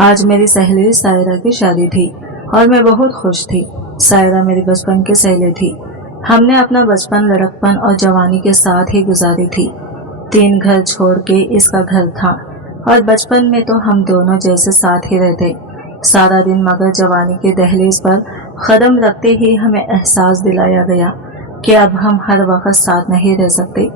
आज मेरी सहेली सायरा की शादी थी और मैं बहुत खुश थी। सायरा मेरी बचपन की सहेली थी। हमने अपना बचपन, लड़कपन और जवानी के साथ ही गुजारी थी। 3 घर छोड़ के इसका घर था और बचपन में तो हम दोनों जैसे साथ ही रहते सारा दिन, मगर जवानी के दहलीज पर कदम रखते ही हमें एहसास दिलाया गया कि अब हम हर वक्त साथ नहीं रह सकते।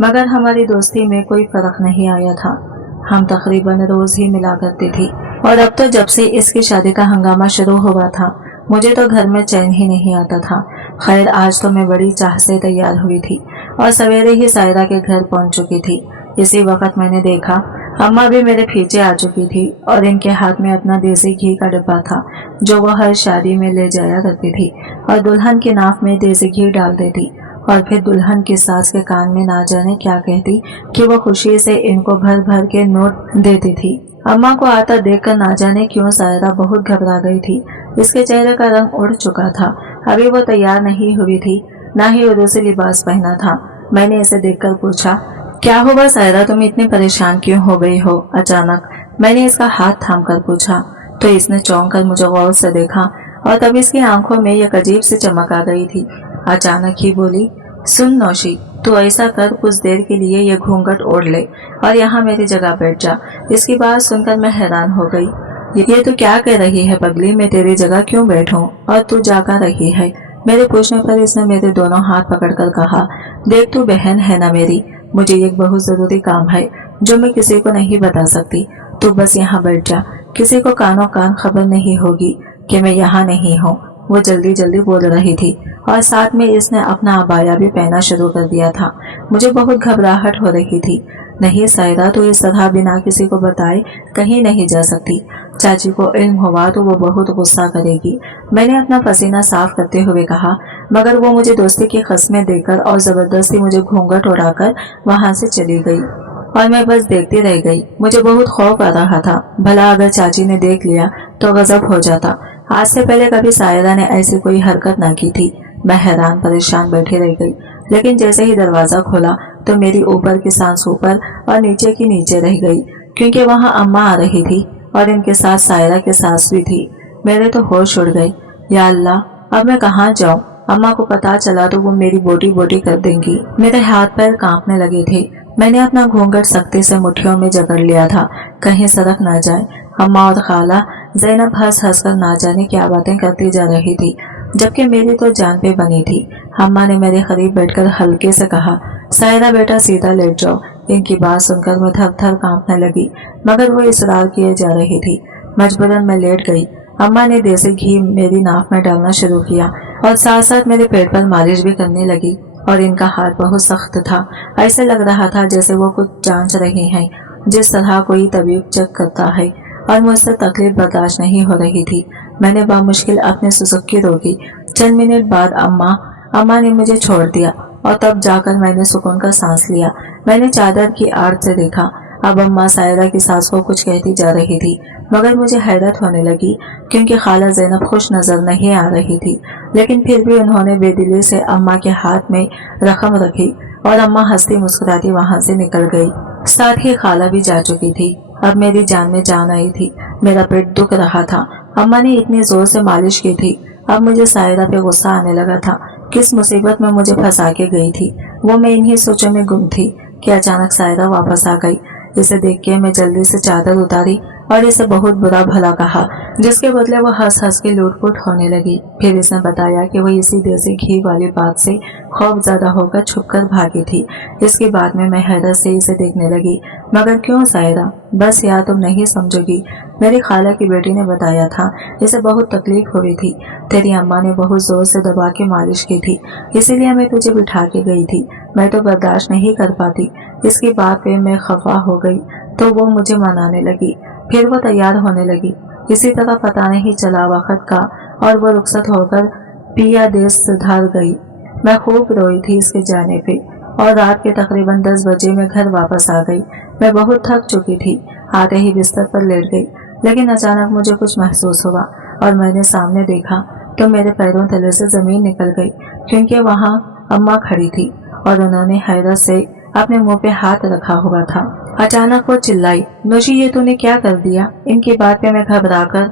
मगर हमारी दोस्ती में कोई फर्क नहीं आया था। हम तकरीबन रोज ही मिला करती थी और अब तो जब से इसकी शादी का हंगामा शुरू हुआ था, मुझे तो घर में चैन ही नहीं आता था। खैर, आज तो मैं बड़ी चाह से तैयार हुई थी और सवेरे ही सायरा के घर पहुंच चुकी थी। इसी वक्त मैंने देखा अम्मा भी मेरे पीछे आ चुकी थी और इनके हाथ में अपना देसी घी का डिब्बा था जो वो हर शादी में ले जाया करती थी और दुल्हन की नाक में देसी घी डाल देती और फिर दुल्हन की सास के कान में ना जाने क्या कहती कि वो खुशी से इनको भर भर के नोट देती थी। अम्मा को आता देखकर ना जाने क्यों सायरा बहुत घबरा गई थी। इसके चेहरे का रंग उड़ चुका था। अभी वो तैयार नहीं हुई थी, ना ही उर्दू लिबास पहना था। मैंने इसे देखकर पूछा, क्या हुआ सायरा, तुम इतनी परेशान क्यों हो गई हो अचानक? मैंने इसका हाथ थाम कर पूछा तो इसने चौंक कर मुझे गौर से देखा और तब इसकी आंखों में एक अजीब सी चमक आ गई थी। अचानक ही बोली, सुन नौशी, तू ऐसा कर, कुछ देर के लिए ये घूंघट ओढ़ ले और यहाँ मेरी जगह बैठ जा। इसकी बात सुनकर मैं हैरान हो गई। ये तू क्या कह रही है पगली? मैं तेरी जगह क्यों बैठूं और तू जागा रही है? मेरे पूछने पर इसने मेरे दोनों हाथ पकड़कर कहा, देख, तू बहन है ना मेरी, मुझे एक बहुत जरूरी काम है जो मैं किसी को नहीं बता सकती। तू बस यहाँ बैठ जा, किसी को कानों कान खबर नहीं होगी कि मैं यहाँ नहीं हूँ। वो जल्दी जल्दी बोल रही थी और साथ में इसने अपना अबाया भी पहना शुरू कर दिया था। मुझे बहुत घबराहट हो रही थी। नहीं सायरा, तो इस तरह बिना किसी को बताए कहीं नहीं जा सकती। चाची को इल्म हुआ तो वो बहुत गुस्सा करेगी। मैंने अपना पसीना साफ करते हुए कहा, मगर वो मुझे दोस्ती की कस्में देकर और जबरदस्ती मुझे घूंघट उड़ाकर वहां से चली गई और मैं बस देखती रह गई। मुझे बहुत खौफ आ रहा था, भला अगर चाची ने देख लिया तो गजब हो जाता। आज से पहले कभी सायरा ने ऐसी कोई हरकत ना की थी। मैं हैरान परेशान बैठी रह गई, लेकिन जैसे ही दरवाजा खोला तो मेरी ऊपर की सांस ऊपर और नीचे की नीचे रह गई, क्योंकि वहाँ अम्मा आ रही थी और इनके साथ सायरा के सास भी थी। मेरे तो होश उड़ गए। या अल्लाह, अब मैं कहाँ जाऊँ? अम्मा को पता चला तो वो मेरी बोटी बोटी कर देंगी। मेरे हाथ पैर कांपने लगे थे। मैंने अपना घूंघट सख्ती से मुट्ठियों में जकड़ लिया था, कहीं सरक ना जाए। अम्मा और खाला ज़ैनब हंस हंस कर ना जाने क्या बातें करती जा रही थी, जबकि मेरी तो जान पे बनी थी। अम्मा ने मेरे करीब बैठकर हल्के से कहा, सायरा बेटा सीधा लेट जाओ। इनकी बात सुनकर मैं थर थर कांपने लगी, मगर वो इसरार किए जा रही थी। मजबूरन मैं लेट गई। अम्मा ने देसी घी मेरी नाक में डालना शुरू किया और साथ साथ मेरे पेट पर मालिश भी करने लगी और इनका हाथ बहुत सख्त था। ऐसे लग रहा था जैसे वो कुछ जांच रहे हैं, जिस तरह कोई तबीब चेक करता है, और मुझसे तकलीफ बर्दाश्त नहीं हो रही थी। मैंने बामुश्किल अपनी सुसुक्की रोकी। चंद मिनट बाद अम्मा ने मुझे छोड़ दिया और तब जाकर मैंने सुकून का सांस लिया। मैंने चादर की आड़ से देखा। अब अम्मा सायरा की सास को कुछ कहती जा रही थी, मगर मुझे हैरत होने लगी क्योंकि खाला ज़ैनब खुश नजर नहीं आ रही थी। लेकिन फिर भी उन्होंने बेदिली से अम्मा के हाथ में रकम रखी और अम्मा हंसती मुस्कुराती वहां से निकल गई। साथ ही खाला भी जा चुकी थी। अब मेरी जान में जान आई थी। मेरा पेट दुख रहा था। अम्मा ने इतनी जोर से मालिश की थी। अब मुझे सायरा पे गुस्सा आने लगा था। किस मुसीबत में मुझे फंसा के गई थी, वो मैं इन्हीं सोचों में गुम थी कि अचानक सायरा वापस आ गई। इसे देख के मैं जल्दी से चादर उतारी और इसे बहुत बुरा भला कहा, जिसके बदले वो हंस हंस के लूटपुट होने लगी। फिर इसने बताया कि वो इसी देसी घी वाली बात से खौफजदा होकर छुपकर भागी थी। इसके बाद में मैं हैरत से इसे देखने लगी। मगर क्यों सायरा? बस यार, तुम नहीं समझोगी। मेरी खाला की बेटी ने बताया था, इसे बहुत तकलीफ हुई थी। तेरी अम्मा ने बहुत जोर से दबा के मालिश की थी, इसीलिए मैं तुझे बिठा के गई थी। मैं तो बर्दाश्त नहीं कर पाती। इसकी बात पे मैं खफा हो गई तो वो मुझे मनाने लगी। फिर वो तैयार होने लगी। इसी तरह पता नहीं चला वक्त का और वो रुखसत होकर पिया देश सुधार गई। मैं खूब रोई थी इसके जाने पे और रात के तकरीबन 10 बजे मैं घर वापस आ गई। मैं बहुत थक चुकी थी। आते ही बिस्तर पर लेट गई, लेकिन अचानक मुझे कुछ महसूस हुआ और मैंने सामने देखा तो मेरे पैरों तले से जमीन निकल गई, क्योंकि वहाँ अम्मा खड़ी थी और उन्होंने हैरत से अपने मुंह पे हाथ रखा हुआ था। अचानक वो चिल्लाई, नौशी ये तूने क्या कर दिया? इनकी बात पे मैं घबराकर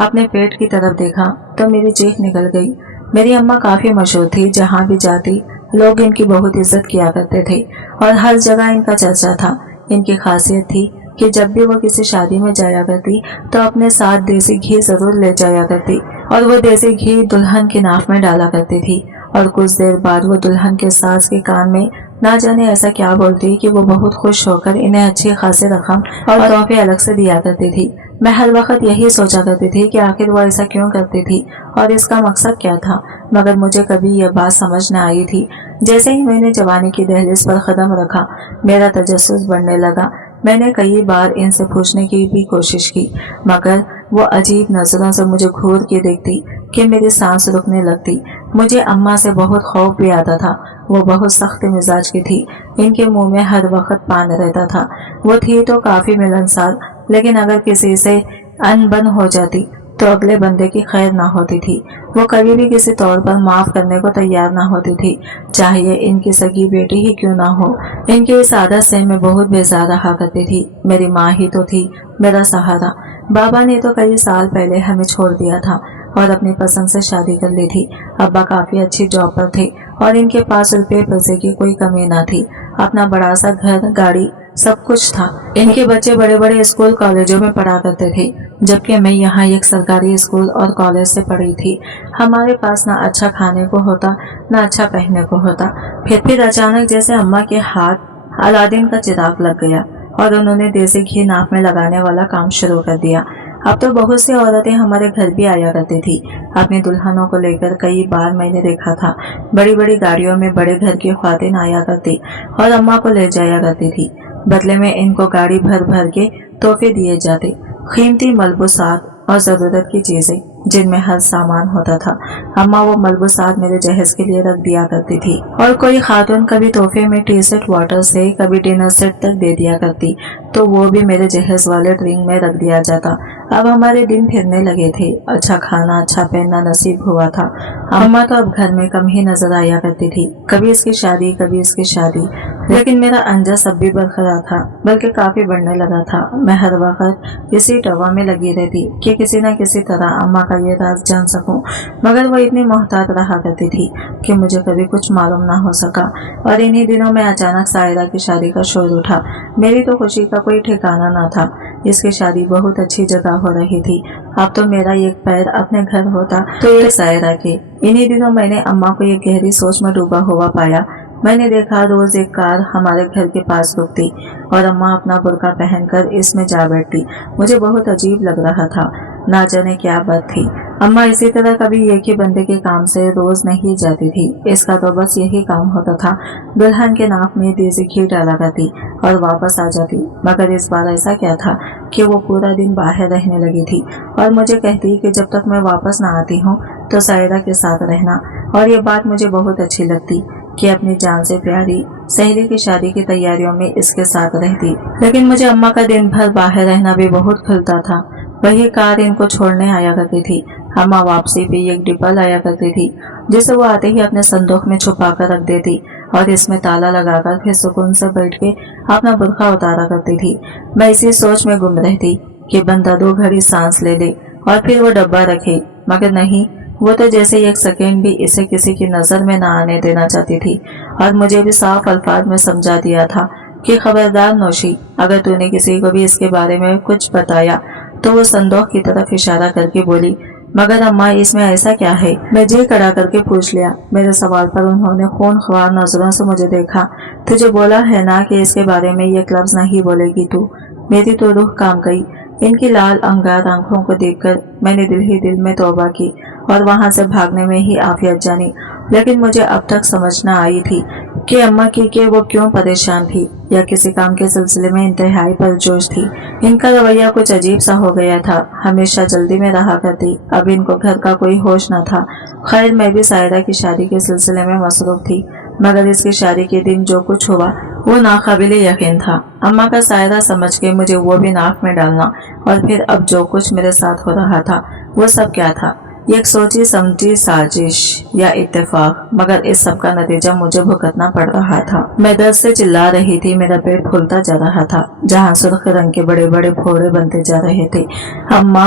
अपने पेट की तरफ देखा तो मेरी चीख निकल गई। मेरी अम्मा काफी मशहूर थी, जहाँ भी जाती लोग इनकी बहुत इज्जत किया करते थे और हर जगह इनका चर्चा था। इनकी खासियत थी कि जब भी वो किसी शादी में जाया करती तो अपने साथ देसी घी जरूर ले जाया करती और वो देसी घी दुल्हन की नाक में डाला करती थी और कुछ देर बाद वो दुल्हन के सास के कान में ना जाने ऐसा क्या बोलती कि वो बहुत खुश होकर इन्हें अच्छी खासी रकम और तोहफे अलग से दिया करती थी। मैं हर वक्त यही सोचा करती थी कि आखिर वो ऐसा क्यों करती थी और इसका मकसद क्या था, मगर मुझे कभी यह बात समझ न आई थी। जैसे ही मैंने जवानी की दहलीज पर कदम रखा, मेरा तजस्सुस बढ़ने लगा। मैंने कई बार इनसे पूछने की भी कोशिश की, मगर वो अजीब नजरों से मुझे घूर के देखती कि मेरी सांस रुकने लगती। मुझे अम्मा से बहुत खौफ भी आता था। वो बहुत सख्त मिजाज की थी। इनके मुंह में हर वक्त पान रहता था। वो थी तो काफी मिलनसार, लेकिन अगर किसी से अनबन हो जाती तो अगले बंदे की खैर ना होती थी। वो कभी भी किसी तौर पर माफ करने को तैयार ना होती थी, चाहे इनकी सगी बेटी ही क्यों ना हो। इनकी इस आदत से मैं बहुत बेजार रहा करती थी। मेरी माँ ही तो थी मेरा सहारा। बाबा ने तो कई साल पहले हमें छोड़ दिया था और अपनी पसंद से शादी कर ली थी। अब्बा काफी अच्छी जॉब पर थे और इनके पास रुपये पैसे की कोई कमी ना थी। अपना बड़ा सा घर, गाड़ी, सब कुछ था। इनके बच्चे बड़े बड़े स्कूल कॉलेजों में पढ़ा करते थे, जबकि मैं यहाँ एक सरकारी स्कूल और कॉलेज से पढ़ी थी। हमारे पास ना अच्छा खाने को होता, ना अच्छा पहनने को होता। फिर अचानक जैसे अम्मा के हाथ अलादीन का चिराग लग गया और उन्होंने देसी घी नाक में लगाने वाला काम शुरू कर दिया। अब तो बहुत सी औरतें हमारे घर भी आया करती थी। अपनी दुल्हनों को लेकर कई बार मैंने देखा था। बड़ी बड़ी गाड़ियों में बड़े घर की ख्वातीन आया करती और अम्मा को ले जाया करती थी। बदले में इनको गाड़ी भर भर के तोहफे दिए जाते, कीमती मलबूसात और जरूरत की चीजें जिनमें हर सामान होता था। अम्मा वो मलबूसात मेरे जहेज के लिए रख दिया करती थी और कोई खातून कभी तोहफे में टी सेट वाटर से कभी डिनर सेट तक दे दिया करती, तो वो भी मेरे जहेज वाले ड्रिंक में रख दिया जाता। अब हमारे दिन फिरने लगे थे। अच्छा खाना, अच्छा पहनना नसीब हुआ था। अम्मा तो अब घर में कम ही नजर आया करती थी। कभी इसकी शादी, कभी इसकी शादी, लेकिन मेरा अंजस अब भी बरकरार था, बल्कि काफी बढ़ने लगा था। मैं हर वक्त इसी टवा में लगी रहती कि किसी न किसी तरह अम्मा का ये राज जान सकूं, मगर वो इतनी मोहतात रहा करती थी कि मुझे कभी कुछ मालूम ना हो सका। और इन्हीं दिनों में अचानक सायरा की शादी का शोर उठा। मेरी तो खुशी का कोई ठिकाना ना था। इसकी शादी बहुत अच्छी जगह हो रही थी। अब तो मेरा एक पैर अपने घर होता तो एक सायरा के। इन्हीं दिनों मैंने अम्मा को एक गहरी सोच में डूबा हुआ पाया। मैंने देखा रोज एक कार हमारे घर के पास रुकती और अम्मा अपना बुर्का पहनकर इसमें जा बैठती। मुझे बहुत अजीब लग रहा था, ना जाने क्या बात थी। अम्मा इसी तरह कभी एक ही बंदे के काम से रोज नहीं जाती थी। इसका तो बस यही काम होता था, दुल्हन के नाक में देसी घी डाला करती और वापस आ जाती। मगर इस बार ऐसा क्या था कि वो पूरा दिन बाहर रहने लगी थी और मुझे कहती कि जब तक मैं वापस ना आती हूँ तो सायरा के साथ रहना। और ये बात मुझे बहुत अच्छी लगती कि अपनी जान से प्यारी सहेली की शादी की तैयारियों में इसके साथ रहती। लेकिन मुझे अम्मा का दिन भर बाहर रहना भी बहुत खलता था। वही कार इनको छोड़ने आया करती थी। अम्मा वापसी पे एक डिब्बा लाया करती थी, जिसे वो आते ही अपने संदूक में छुपा कर रख देती और इसमें ताला लगाकर फिर सुकून से बैठ के अपना बुर्का उतारा करती थी। मैं इसी सोच में गुम रहती कि बंदा 2 घड़ी सांस ले ले और फिर वो डब्बा रखे, मगर नहीं, वो तो जैसे एक सेकेंड भी इसे किसी की नजर में ना आने देना चाहती थी। और मुझे भी साफ अल्फाज में समझा दिया था कि खबरदार नौशी, अगर तूने किसी को भी इसके बारे में कुछ बताया तो वो संदूक की तरफ इशारा करके बोली, मगर अम्मा इसमें ऐसा क्या है? मैं जी कड़ा करके पूछ लिया। मेरे सवाल पर उन्होंने खूनख्वार नजरों से मुझे देखा। तुझे बोला है ना कि इसके बारे में ये लफ्ज नहीं बोलेगी तू। मेरी तो रूह काम गई। इनकी लाल अंगार आंखों को देखकर मैंने दिल ही दिल में तौबा की और वहां से भागने में ही आफियत जानी। लेकिन मुझे अब तक समझ न आई थी कि अम्मा की कि वो क्यों परेशान थी या किसी काम के सिलसिले में इंतहाई परजोश थी। इनका रवैया कुछ अजीब सा हो गया था। हमेशा जल्दी में रहा करती, अब इनको घर का कोई होश न था। खैर, मैं भी सायरा की शादी के सिलसिले में मसरूफ थी, मगर इसकी शादी के दिन जो कुछ हुआ वो नाकाबिले यकीन था। अम्मा का सायरा समझ के मुझे वो भी नाक में डालना और फिर अब जो कुछ मेरे साथ हो रहा था वो सब क्या था, ये एक सोची समझी साजिश या इत्तेफाक, मगर इस सब का नतीजा मुझे भुगतना पड़ रहा था। मैं दर्द से चिल्ला रही थी, मेरा पेट फूलता जा रहा था, जहाँ सुर्ख रंग के बड़े बड़े फोड़े बनते जा रहे थे। अम्मा,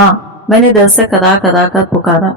मैंने दर्द से करा करा कर पुकारा,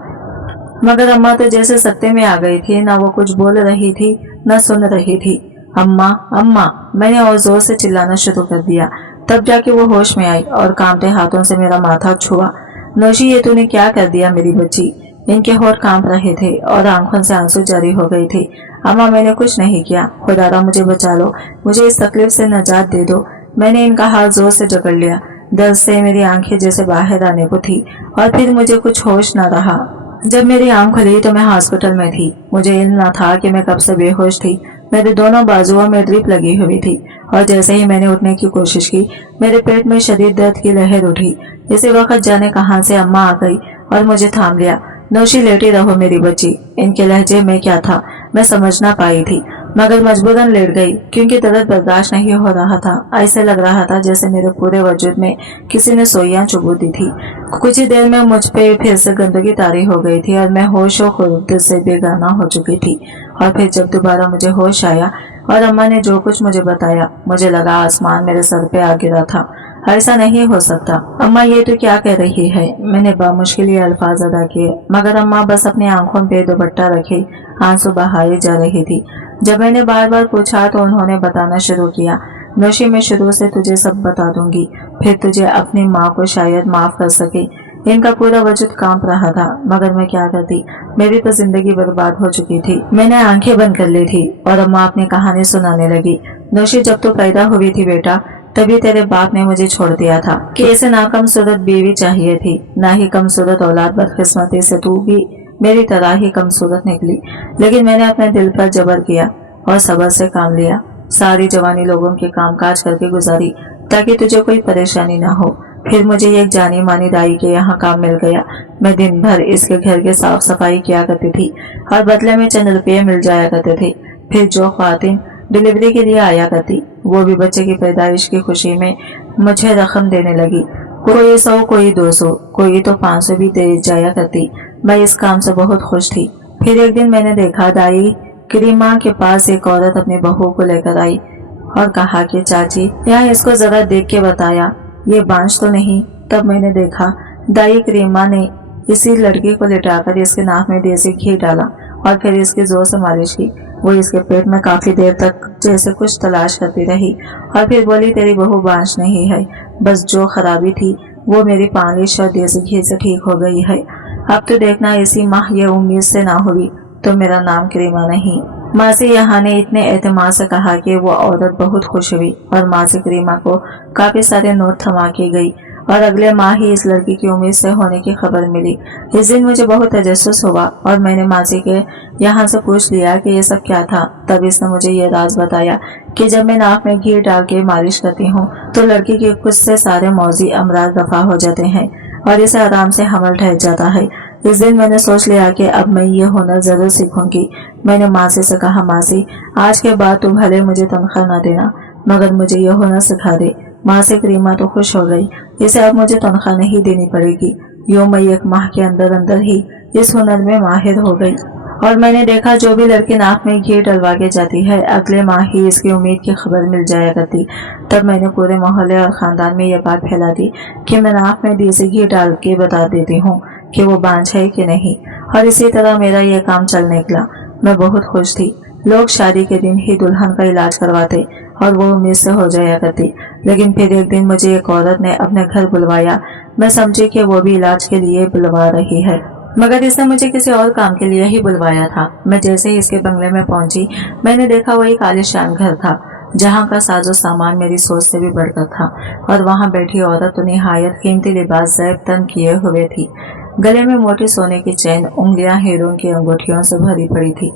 मगर अम्मा तो जैसे सत्ते में आ गई थी। ना वो कुछ बोल रही थी, न सुन रही थी। अम्मा अम्मा, मैंने और जोर से चिल्लाना शुरू कर दिया। तब जाके वो होश में आई और कांपते हाथों से मेरा माथा छुआ। नौशी, ये तूने क्या कर दिया मेरी बच्ची? इनके होठ कांप रहे थे और आंखों से आंसू जारी हो गए थे। अम्मा, मैंने कुछ नहीं किया, खुदारा मुझे बचा लो, मुझे इस तकलीफ से निजात दे दो। मैंने इनका हाथ जोर से जकड़ लिया। दर्द से मेरी आंखें जैसे बाहर आने को थी और फिर मुझे कुछ होश न रहा। जब मेरी आंख खुली तो मैं हॉस्पिटल में थी। मुझे इल्म न था कि मैं कब से बेहोश थी। मेरे दोनों बाजुओं में ड्रिप लगी हुई थी और जैसे ही मैंने उठने की कोशिश की, मेरे पेट में शदीद दर्द की लहर उठी। इसी वक्त जाने कहां से अम्मा आ गई और मुझे थाम लिया। नौशी, लेटी रहो मेरी बच्ची। इनके लहजे में क्या था मैं समझ ना पाई थी, मगर मजबूरन लेट गई क्योंकि दर्द बर्दाश्त नहीं हो रहा था। ऐसे लग रहा था जैसे मेरे पूरे वजूद में किसी ने सोइयां चुबू दी थी। कुछ ही देर में मुझ पे फिर से गंदगी तारी हो गई थी और मैं होश व खुर्द से बेगाना हो चुकी थी। और फिर जब दोबारा मुझे होश आया और अम्मा ने जो कुछ मुझे बताया, मुझे लगा आसमान मेरे सर पे आ गिरा था। ऐसा नहीं हो सकता। अम्मा, ये तो क्या कह रही है? मैंने बामुश्किल ये अल्फाज अदा किए, मगर अम्मा बस अपनी आंखों पे दुपट्टा रखे आंसू बहाए जा रही थी। जब मैंने बार बार पूछा तो उन्होंने बताना शुरू किया। नौशी, मैं शुरू से तुझे सब बता दूंगी, फिर तुझे अपनी माँ को शायद माफ कर सके। इनका पूरा वजूद कांप रहा था, मगर मैं क्या करती? मेरी तो जिंदगी बर्बाद हो चुकी थी। मैंने आंखें बंद कर ली थी और अम्मा अपनी कहानी सुनाने लगी। नौशी, जब तू पैदा हुई थी बेटा, तभी तेरे बाप ने मुझे छोड़ दिया था कि इसे ना कम सूरत बीवी चाहिए थी, ना ही कम सूरत औलाद। बदकिस्मती से तू भी मेरी तरह ही कम सूरत निकली, लेकिन मैंने अपने दिल पर जबर किया और सब्र से काम लिया। सारी जवानी लोगों के कामकाज करके गुजारी ताकि तुझे कोई परेशानी ना हो। फिर मुझे एक जानी मानी दाई के यहाँ काम मिल गया। मैं दिन भर इसके घर के साफ सफाई किया करती थी और बदले में चंद रुपये मिल जाया करते थे। फिर जो ख्वातीन डिलीवरी के लिए आया करती, वो भी बच्चे की पैदाइश की खुशी में मुझे रकम देने लगी। कोई 100, कोई 200, कोई तो 500 भी दे जाया करती। मैं इस काम से बहुत खुश थी। फिर एक दिन मैंने देखा दाई करीमा के पास एक औरत अपनी बहू को लेकर आई और कहा कि चाची, यहाँ इसको जरा देख के बताया, ये बांझ तो नहीं? तब मैंने देखा दाई करीमा ने इसी लड़की को लिटाकर इसके नाक में देसी घी डाला और फिर इसकी जोर से मालिश की। वो इसके पेट में काफी देर तक जैसे कुछ तलाश करती रही और फिर बोली, तेरी बहू बांझ नहीं है, बस जो खराबी थी वो मेरी पालिश और देसी घी से ठीक हो गई है। अब तो देखना इसी माह ये उम्मीद से ना हुई तो मेरा नाम करीमा नहीं। माँ से यहाँ ने इतने एतमाद से कहा कि वो औरत बहुत खुश हुई और माँ से करीमा को काफी सारे नोट थमा के गई और अगले माह ही इस लड़की की उम्मीद से होने की खबर मिली। इस दिन मुझे बहुत तजस्सुस हुआ और मैंने मासी के यहाँ से पूछ लिया कि ये सब क्या था। तब इसने मुझे ये राज बताया कि जब मैं नाक में घी डाल के मालिश करती हूँ तो लड़की के कुछ से सारे मौजी अमराज दफा हो जाते हैं और इसे आराम से हमल ठहर जाता है। इस दिन मैंने सोच लिया कि अब मैं ये हुनर जरूर सीखूंगी। मैंने मासी से कहा, मासी, आज के बाद तू भले मुझे तनख्वाह न देना, मगर मुझे ये हुनर सिखा दे। माँ से करीमा तो खुश हो गई, इसे अब मुझे तनख्वाह नहीं देनी पड़ेगी। यूं मैं 1 माह के अंदर अंदर ही इस हुनर में माहिर हो गई और मैंने देखा जो भी लड़की नाक में घी डलवा के जाती है, अगले माह ही इसकी उम्मीद की खबर मिल जाया करती। तब मैंने पूरे मोहल्ले और खानदान में ये बात फैला दी कि मैं नाक में देसी घी डाल के बता देती हूँ कि वो बांझ है कि नहीं, और इसी तरह मेरा यह काम चल निकला। मैं बहुत खुश थी। लोग शादी के दिन ही दुल्हन का इलाज करवाते और वो उम्मीद से हो जाया करती, लेकिन फिर एक दिन मुझे एक औरत ने अपने घर बुलवाया। मैं समझी कि वो भी इलाज के लिए बुलवा रही है, मगर इसने मुझे किसी और काम के लिए ही बुलवाया था। मैं जैसे ही इसके बंगले में पहुंची, मैंने देखा वो एक आलीशान घर था जहाँ का साजो सामान मेरी सोच से भी बढ़कर था, और वहाँ बैठी औरत तो निहायत कीमती लिबास ज़ैब तन किए हुए थी। गले में मोटी सोने की चैन, उंगलियां हीरों की अंगूठियों से भरी पड़ी थी।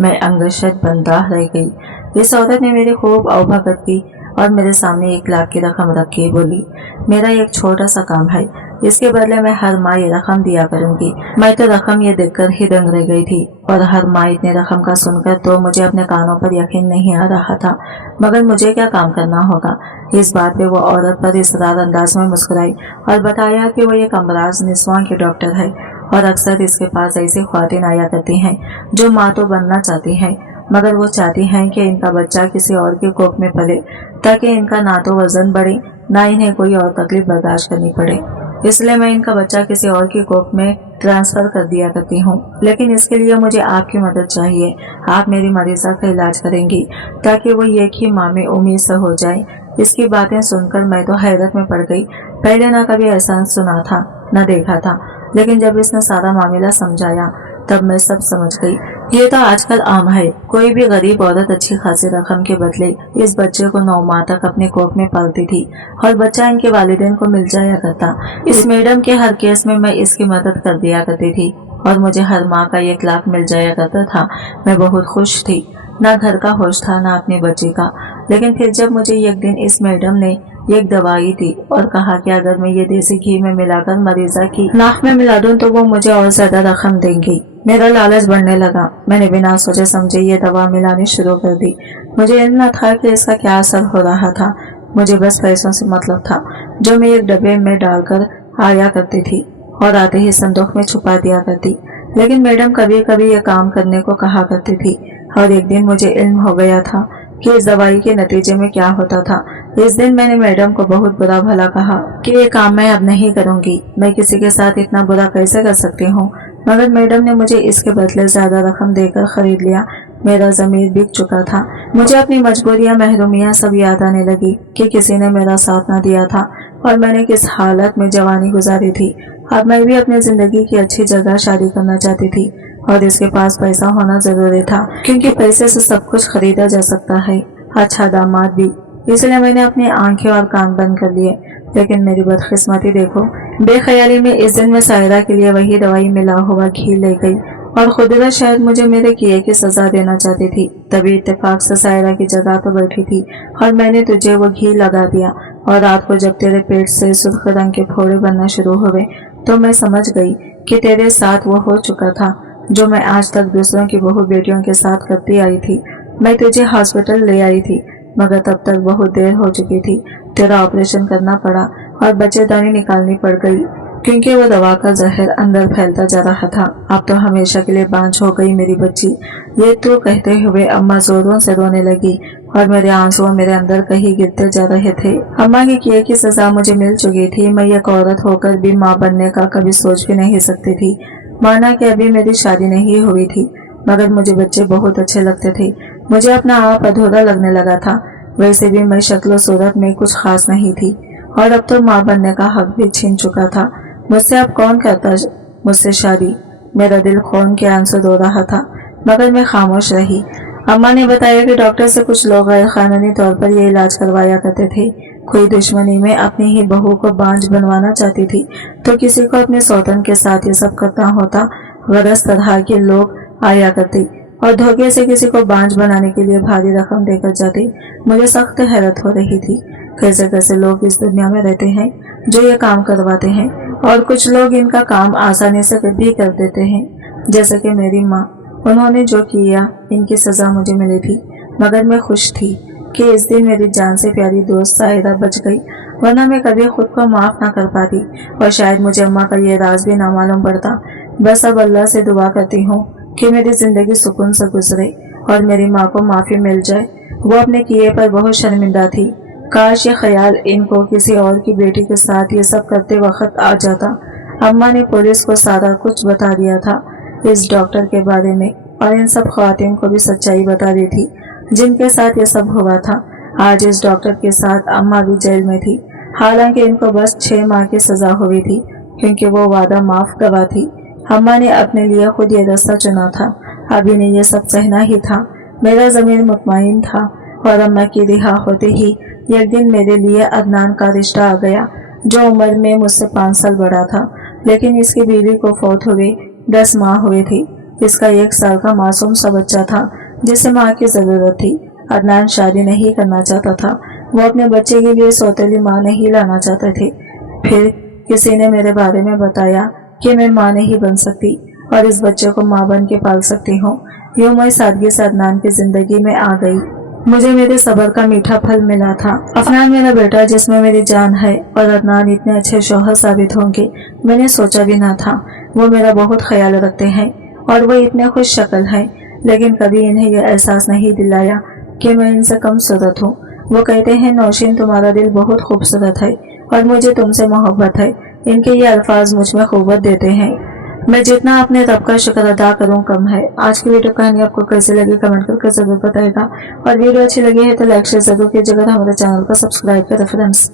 मैं अंगशत बंदाह रह गई। इस औरत ने मेरी खूब औभगत की और मेरे सामने 1 लाख की रकम रखी। बोली, मेरा एक छोटा सा काम है, इसके बदले मैं हर माह ये रकम दिया करूंगी। मैं तो रकम ये देखकर ही दंग रह गई थी, और हर माह इतने रकम का सुनकर तो मुझे अपने कानों पर यकीन नहीं आ रहा था। मगर मुझे क्या काम करना होगा? इस बात पे वो औरत पर इसरार अंदाज में मुस्कुराई और बताया कि वो एक अमराज निस्वां की डॉक्टर है और अक्सर इसके पास ऐसी ख्वातीन आया करती हैं जो माँ तो बनना चाहती हैं, मगर वो चाहती हैं कि इनका बच्चा किसी और के कोख में पले, ताकि इनका ना तो वजन बढ़े, ना इन्हें कोई और तकलीफ बर्दाश्त करनी पड़े। इसलिए मैं इनका बच्चा किसी और की कोख में ट्रांसफर कर दिया करती हूँ। लेकिन इसके लिए मुझे आपकी मदद चाहिए। आप मेरी मरीजा का इलाज करेंगी ताकि वो एक ही माँ में उम्मीद से हो जाए। इसकी बातें सुनकर मैं तो हैरत में पड़ गई। पहले ना कभी ऐसा सुना था, न देखा था, लेकिन जब इसने सारा मामला समझाया तब मैं सब समझ गई। ये तो आजकल आम है, कोई भी गरीब औरत अच्छी खासी रकम के बदले इस बच्चे को 9 माह तक अपने कोख में पालती थी और बच्चा इनके वालिदैन को मिल जाया करता। इस मैडम के हर केस में मैं इसकी मदद कर दिया करती थी और मुझे हर माह का 1 लाख मिल जाया करता था। मैं बहुत खुश थी, ना घर का होश था ना अपने बच्चे का। लेकिन फिर जब मुझे एक दिन इस मैडम ने एक दवाई दी और कहा कि अगर मैं ये देसी घी में मिलाकर मरीजा की नाक में मिला दूं तो वो मुझे और ज्यादा रकम देंगी, मेरा लालच बढ़ने लगा। मैंने बिना सोचे समझे ये दवा मिलानी शुरू कर दी। मुझे इल्म न था कि इसका क्या असर हो रहा था। मुझे बस पैसों से मतलब था, जो मैं एक डब्बे में डालकर आया करती थी और आते ही संदूक में छुपा दिया करती। लेकिन मैडम कभी कभी ये काम करने को कहा करती थी और एक दिन मुझे इल्म हो गया था कि इस दवाई के नतीजे में क्या होता था। इस दिन मैंने मैडम को बहुत बुरा भला कहा कि ये काम मैं अब नहीं करूंगी, मैं किसी के साथ इतना बुरा कैसे कर सकती हूँ। मगर मैडम ने मुझे इसके बदले ज्यादा रकम देकर खरीद लिया। मेरा ज़मीर बिक चुका था। मुझे अपनी मजबूरियां, महरूमियां सब याद आने लगी कि किसी ने मेरा साथ न दिया था और मैंने किस हालत में जवानी गुजारी थी। अब मैं भी अपनी जिंदगी की अच्छी जगह शादी करना चाहती थी और इसके पास पैसा होना जरूरी था, क्योंकि पैसे से सब कुछ खरीदा जा सकता है, अच्छा दामाद भी। इसलिए मैंने अपनी आंखें और कान बंद कर लिए। लेकिन मेरी बदकिस्मती देखो, बेख्याली में इस दिन मैं सायरा के लिए वही दवाई मिला हुआ घी ले गई और खुदा शायद मुझे मेरे किए की सजा देना चाहती थी। तभी इत्तेफाक से सायरा की जगह पर बैठी थी और मैंने तुझे वो घी लगा दिया और रात को जब तेरे पेट से सुर्ख रंग के फोड़े बनना शुरू हुए तो मैं समझ गई कि तेरे साथ वो हो चुका था जो मैं आज तक दूसरों की बहू बेटियों के साथ करती आई थी। मैं तुझे हॉस्पिटल ले आई थी, मगर तब तक बहुत देर हो चुकी थी। तेरा ऑपरेशन करना पड़ा और बच्चेदानी निकालनी पड़ गई, क्योंकि वो दवा का जहर अंदर फैलता जा रहा था। अब तो हमेशा के लिए बांझ हो गई मेरी बच्ची। ये तो कहते हुए अम्मा जोरों से रोने लगी और मेरे आंसू मेरे अंदर कहीं गिरते जा रहे थे। अम्मा के किए की सजा मुझे मिल चुकी थी। मैं एक औरत होकर भी माँ बनने का कभी सोच भी नहीं सकती थी। माना कि अभी मेरी शादी नहीं हुई थी, मगर मुझे बच्चे बहुत अच्छे लगते थे। मुझे अपना आप अधूरा लगने लगा था। वैसे भी मैं शक्ल सूरत में कुछ खास नहीं थी और अब तो माँ बनने का हक भी छीन चुका था। मुझसे अब कौन करता मुझसे शादी। मेरा दिल खून के आंसू रो रहा था, मगर मैं खामोश रही। अम्मा ने बताया कि डॉक्टर से कुछ लोग गैर कानूनी तौर पर ये इलाज करवाया करते थे। कोई दुश्मनी में अपनी ही बहू को बांझ बनवाना चाहती थी तो किसी को अपने सौतन के साथ ये सब करना होता। गरज तरह के लोग आया करते और धोखे से किसी को बांझ बनाने के लिए भारी रकम देकर जाते। मुझे सख्त हैरत हो रही थी, कैसे कैसे लोग इस दुनिया में रहते हैं जो ये काम करवाते हैं, और कुछ लोग इनका काम आसानी से भी कर देते हैं, जैसे कि मेरी माँ। उन्होंने जो किया इनकी सजा मुझे मिली थी, मगर मैं खुश थी कि इस दिन मेरी जान से प्यारी दोस्त सायरा बच गई, वरना मैं कभी खुद को माफ ना कर पाती और शायद मुझे अम्मा का ये राज भी ना मालूम पड़ता। बस अब अल्लाह से दुआ करती हूँ कि मेरी जिंदगी सुकून से गुजरे और मेरी माँ को माफी मिल जाए। वो अपने किए पर बहुत शर्मिंदा थी। काश ये ख्याल इनको किसी और की बेटी के साथ ये सब करते वक्त आ जाता। अम्मा ने पुलिस को सारा कुछ बता दिया था इस डॉक्टर के बारे में और इन सब ख्वातीन को भी सच्चाई बता दी थी जिनके साथ ये सब हुआ था। आज इस डॉक्टर के साथ अम्मा भी जेल में थी, हालांकि इनको बस 6 माह की सजा हुई थी, क्योंकि वो वादा माफ गवा थी। अम्मा ने अपने लिए खुद ये रास्ता चुना था। अभी ने ये सब सहना ही था। मेरा ज़मीर मुतमईन था और अम्मा की रिहा होते ही एक दिन मेरे लिए अदनान का रिश्ता आ गया, जो उम्र में मुझसे 5 साल बड़ा था, लेकिन इसकी बीवी को फौत हुए 10 माह हुए थे। इसका 1 साल का मासूम सा बच्चा था जिसे माँ की जरूरत थी। अदनान शादी नहीं करना चाहता था। वो अपने बच्चे के लिए सौतेली माँ नहीं लाना चाहते थे। फिर किसी ने मेरे बारे में बताया कि मैं माँ नहीं बन सकती और इस बच्चे को माँ बन के पाल सकती हूँ। यूं मैं सादगी से अदनान की जिंदगी में आ गई। मुझे मेरे सब्र का मीठा फल मिला था। अफनान मेरा बेटा जिसमें मेरी जान है और अदनान इतने अच्छे शौहर साबित होंगे मैंने सोचा भी ना था। وہ میرا بہت خیال رکھتے ہیں اور وہ اتنے خوش شکل ہیں، لیکن کبھی انہیں یہ احساس نہیں دلایا کہ میں ان سے کم صورت ہوں۔ وہ کہتے ہیں نوشین تمہارا دل بہت خوبصورت ہے اور مجھے تم سے محبت ہے۔ ان کے یہ الفاظ مجھ میں قوت دیتے ہیں۔ میں جتنا اپنے رب کا شکر ادا کروں کم ہے۔ آج کی ویڈیو کہانی آپ کو کیسی لگی کمنٹ کر کے ضرور بتائے گا، اور ویڈیو اچھی لگی ہے تو لائک شیئر ضرور کیجیے گا، ہمارے چینل کو سبسکرائب کریں فرینڈس۔